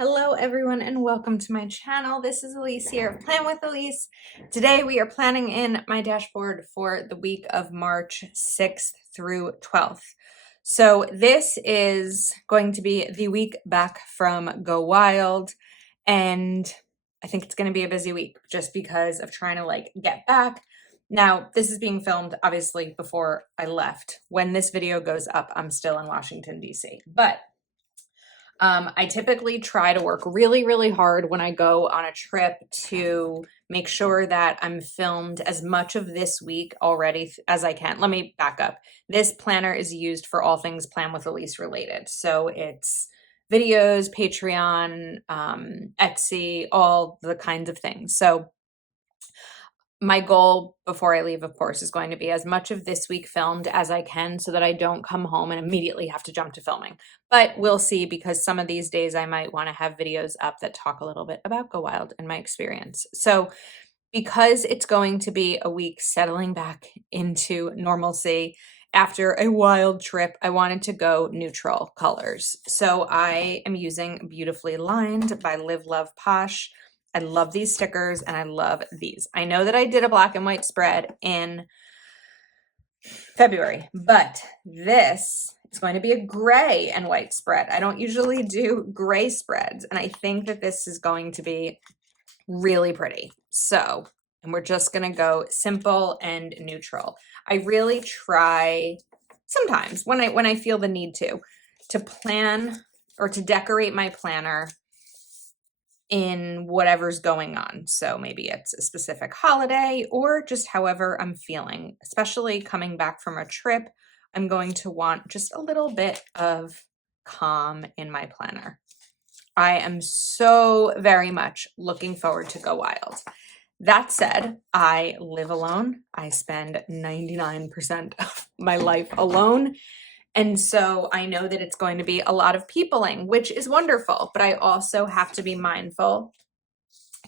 Hello everyone and welcome to my channel. This is Elise here of Plan with Elise. Today we are planning in my dashboard for the week of March 6th through 12th. So this is going to be the week back from Go Wild, and I think it's going to be a busy week just because of trying to get back. Now, this is being filmed obviously before I left. When this video goes up, I'm still in Washington, D.C., but I typically try to work really, really hard when I go on a trip to make sure that I'm filmed as much of this week already as I can. Let me back up. This planner is used for all things Plan with Elise related. So it's videos, Patreon, Etsy, all the kinds of things. So my goal before I leave, of course, is going to be as much of this week filmed as I can so that I don't come home and immediately have to jump to filming. But we'll see, because some of these days I might want to have videos up that talk a little bit about Go Wild and my experience. So because it's going to be a week settling back into normalcy after a wild trip, I wanted to go neutral colors. So I am using Beautifully Lined by Live Love Posh. I love these stickers and I love these. I know that I did a black and white spread in February, but this is going to be a gray and white spread. I don't usually do gray spreads, and I think that this is going to be really pretty. So, and we're just going to go simple and neutral. I really try sometimes when I feel the need to plan or to decorate my planner in whatever's going on. So maybe it's a specific holiday or just however I'm feeling. Especially coming back from a trip, I'm going to want just a little bit of calm in my planner. I am so very much looking forward to Go Wild. That said, I live alone. I spend 99% of my life alone. And so I know that it's going to be a lot of peopling, which is wonderful, but I also have to be mindful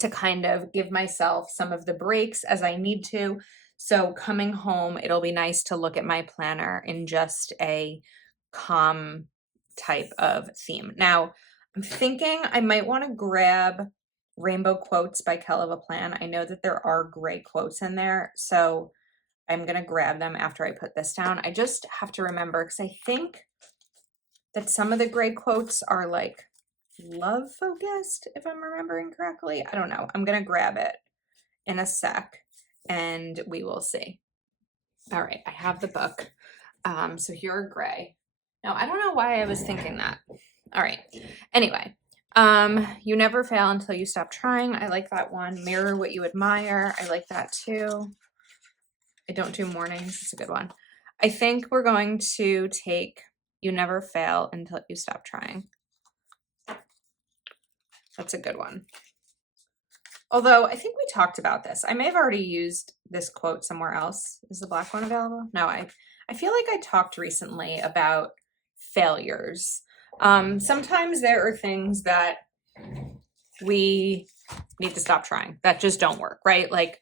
to kind of give myself some of the breaks as I need to. So coming home, it'll be nice to look at my planner in just a calm type of theme. Now, I'm thinking I might want to grab Rainbow Quotes by Kell of a Plan. I know that there are gray quotes in there, so I'm going to grab them after I put this down. I just have to remember, because I think that some of the gray quotes are like love focused, if I'm remembering correctly. I don't know. I'm going to grab it in a sec and we will see. All right, I have the book. So here are gray. Now, I don't know why I was thinking that. All right. Anyway, You Never Fail Until You Stop Trying. I like that one. Mirror What You Admire. I like that too. I Don't Do Mornings. It's a good one. I think we're going to take You Never Fail Until You Stop Trying. That's a good one. Although I think we talked about this. I may have already used this quote somewhere else. Is the black one available? No, I feel like I talked recently about failures. Sometimes there are things that we need to stop trying that just don't work, right? Like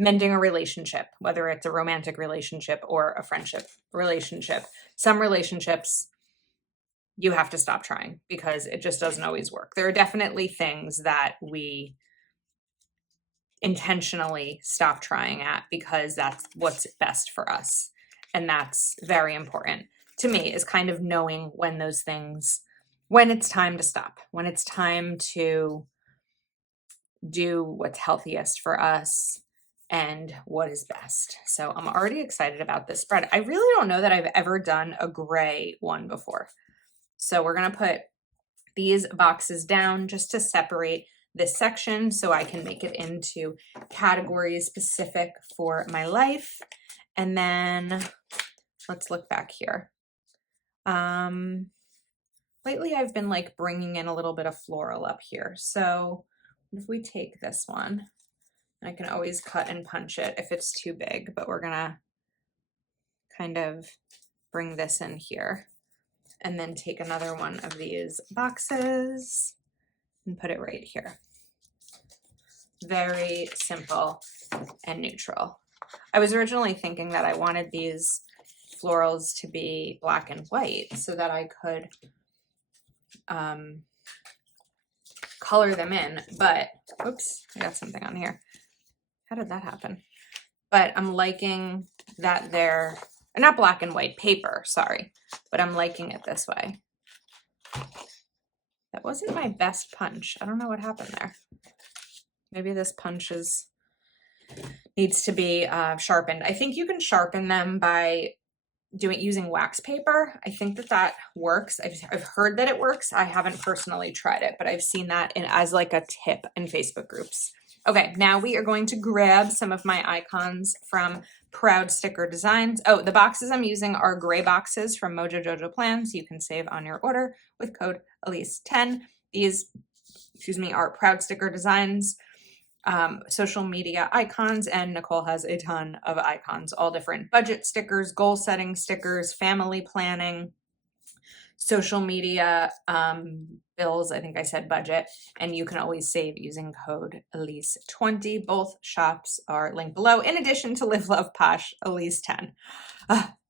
mending a relationship, whether it's a romantic relationship or a friendship relationship. Some relationships you have to stop trying because it just doesn't always work. There are definitely things that we intentionally stop trying at because that's what's best for us. And that's very important to me, is kind of knowing when those things, when it's time to stop, when it's time to do what's healthiest for us and what is best. So I'm already excited about this spread. I really don't know that I've ever done a gray one before. So we're going to put these boxes down just to separate this section so I can make it into categories specific for my life. And then let's look back here. Lately I've been like bringing in a little bit of floral up here. So if we take this one, I can always cut and punch it if it's too big, but we're gonna kind of bring this in here and then take another one of these boxes and put it right here. Very simple and neutral. I was originally thinking that I wanted these florals to be black and white so that I could color them in, but oops, I got something on here. How did that happen? But I'm liking that they're not black and white paper, sorry, but I'm liking it this way. That wasn't my best punch. I don't know what happened there. Maybe this punch needs to be sharpened. I think you can sharpen them by using wax paper. I think that works. I've heard that it works. I haven't personally tried it, but I've seen that as like a tip in Facebook groups. Okay, now we are going to grab some of my icons from Proud Sticker Designs. Oh, the boxes I'm using are gray boxes from Mojo Jojo Plan, so you can save on your order with code Elise10. These, are Proud Sticker Designs social media icons, and Nicole has a ton of icons, all different budget stickers, goal setting stickers, family planning, social media bills. I think I said budget, and you can always save using code Elise20. Both shops are linked below, in addition to Live Love Posh Elise10.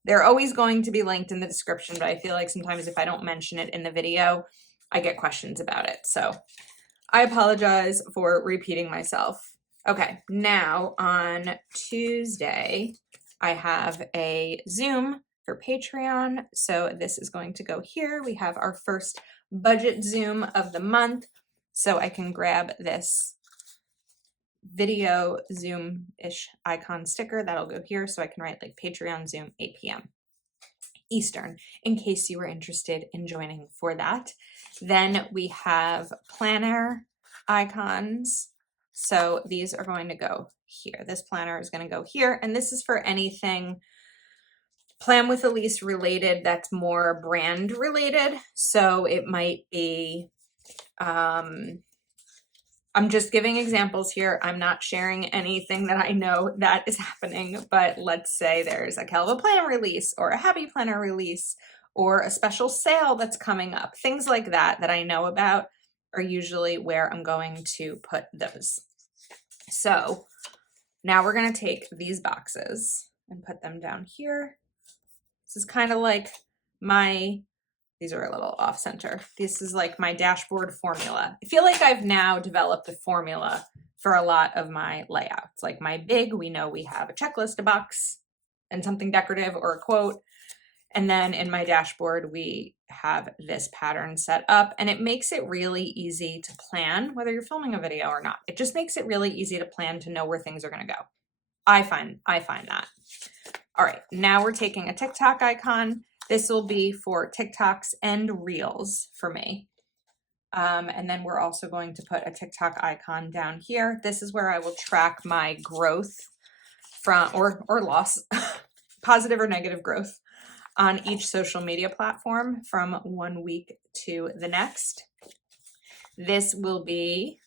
They're always going to be linked in the description, but I feel like sometimes if I don't mention it in the video, I get questions about it. So I apologize for repeating myself. Okay, now on Tuesday, I have a Zoom for Patreon. So this is going to go here. We have our first budget Zoom of the month. So I can grab this video Zoom-ish icon sticker. That'll go here. So I can write like Patreon Zoom 8 p.m. Eastern, in case you were interested in joining for that. Then we have planner icons. So these are going to go here. This planner is going to go here. And this is for anything Plan with Elise related that's more brand related. So it might be, I'm just giving examples here. I'm not sharing anything that I know that is happening, but let's say there's a Kelva Plan release or a Happy Planner release or a special sale that's coming up. Things like that that I know about are usually where I'm going to put those. So now we're going to take these boxes and put them down here. This is kind of like these are a little off center. This is like my dashboard formula. I feel like I've now developed a formula for a lot of my layouts. Like my big, we know we have a checklist, a box, and something decorative or a quote. And then in my dashboard, we have this pattern set up, and it makes it really easy to plan whether you're filming a video or not. It just makes it really easy to plan, to know where things are going to go. I find that. All right, now we're taking a TikTok icon. This will be for TikToks and Reels for me. And then we're also going to put a TikTok icon down here. This is where I will track my growth from, or loss, positive or negative growth on each social media platform from 1 week to the next. This will be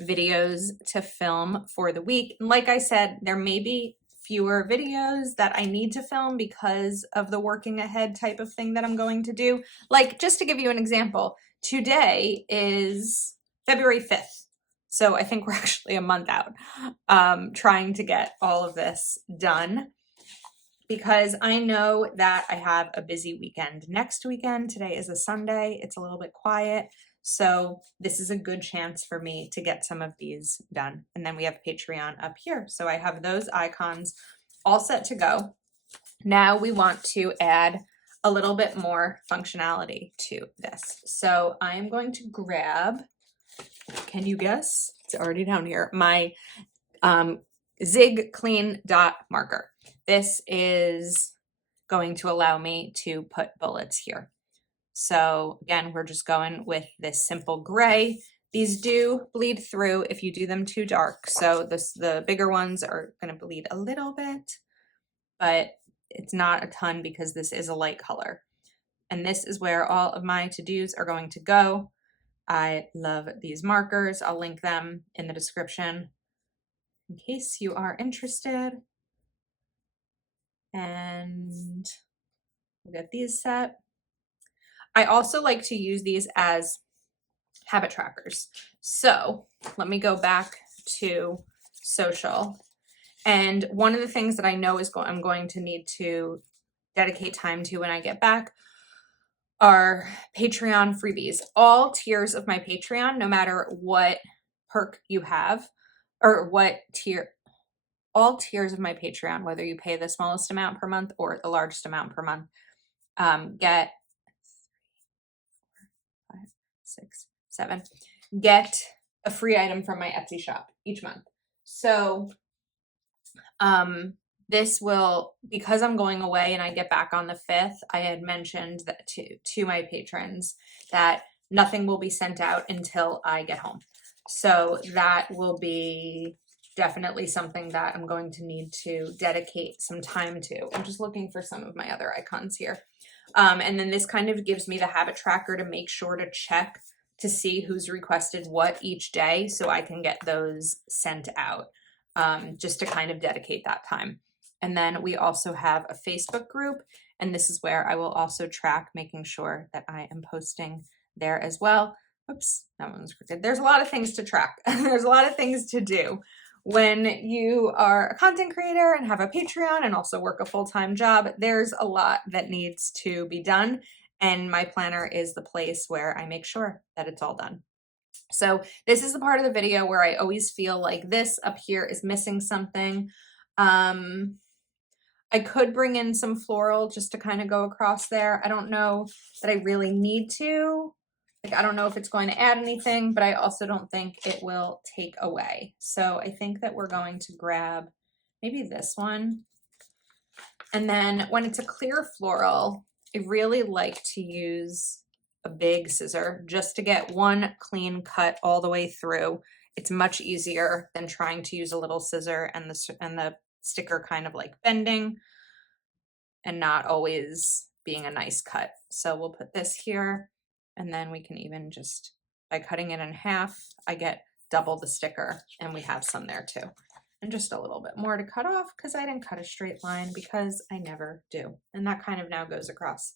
videos to film for the week. And like I said, there may be fewer videos that I need to film because of the working ahead type of thing that I'm going to do. Like, just to give you an example, today is February 5th. So I think we're actually a month out trying to get all of this done, because I know that I have a busy weekend next weekend. Today is a Sunday. It's a little bit quiet. So this is a good chance for me to get some of these done. And then we have Patreon up here. So I have those icons all set to go. Now we want to add a little bit more functionality to this. So I'm going to grab, can you guess? It's already down here. My Zig Clean Dot marker. This is going to allow me to put bullets here. So again, we're just going with this simple gray. These do bleed through if you do them too dark. So the bigger ones are going to bleed a little bit, but it's not a ton because this is a light color. And this is where all of my to-dos are going to go. I love these markers. I'll link them in the description in case you are interested. And we'll get these set. I also like to use these as habit trackers. So let me go back to social. And one of the things that I know is I'm going to need to dedicate time to when I get back are Patreon freebies. All tiers of my Patreon, no matter what perk you have or what tier, all tiers of my Patreon, whether you pay the smallest amount per month or the largest amount per month, get 5, 6, 7, get a free item from my Etsy shop each month. So this will, because I'm going away and I get back on the 5th, I had mentioned that to my patrons that nothing will be sent out until I get home. So that will be definitely something that I'm going to need to dedicate some time to. I'm just looking for some of my other icons here. And then this kind of gives me the habit tracker to make sure to check to see who's requested what each day so I can get those sent out, just to kind of dedicate that time. And then we also have a Facebook group, and this is where I will also track making sure that I am posting there as well. Oops, that one was crooked. There's a lot of things to track. There's a lot of things to do. When you are a content creator and have a Patreon and also work a full-time job, there's a lot that needs to be done. And my planner is the place where I make sure that it's all done. So this is the part of the video where I always feel like this up here is missing something. I could bring in some floral just to kind of go across there. I don't know that I really need to. Like, I don't know if it's going to add anything, but I also don't think it will take away. So I think that we're going to grab maybe this one. And then when it's a clear floral, I really like to use a big scissor just to get one clean cut all the way through. It's much easier than trying to use a little scissor and the sticker kind of like bending and not always being a nice cut. So we'll put this here, and then we can even just, by cutting it in half, I get double the sticker, and we have some there too. And just a little bit more to cut off because I didn't cut a straight line because I never do. And that kind of now goes across.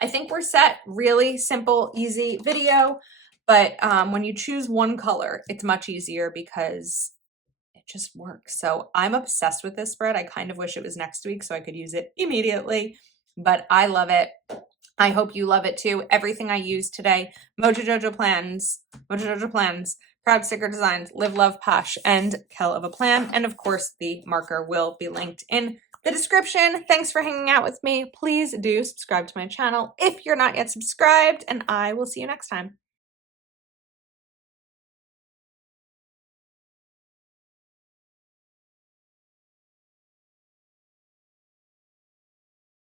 I think we're set. Really simple, easy video. But when you choose one color, it's much easier because it just works. So I'm obsessed with this spread. I kind of wish it was next week so I could use it immediately, but I love it. I hope you love it too. Everything I used today, Mojo Jojo Plans, Proud Sticker Designs, Live Love Posh, and Kel of a Plan. And of course, the marker will be linked in the description. Thanks for hanging out with me. Please do subscribe to my channel if you're not yet subscribed, and I will see you next time.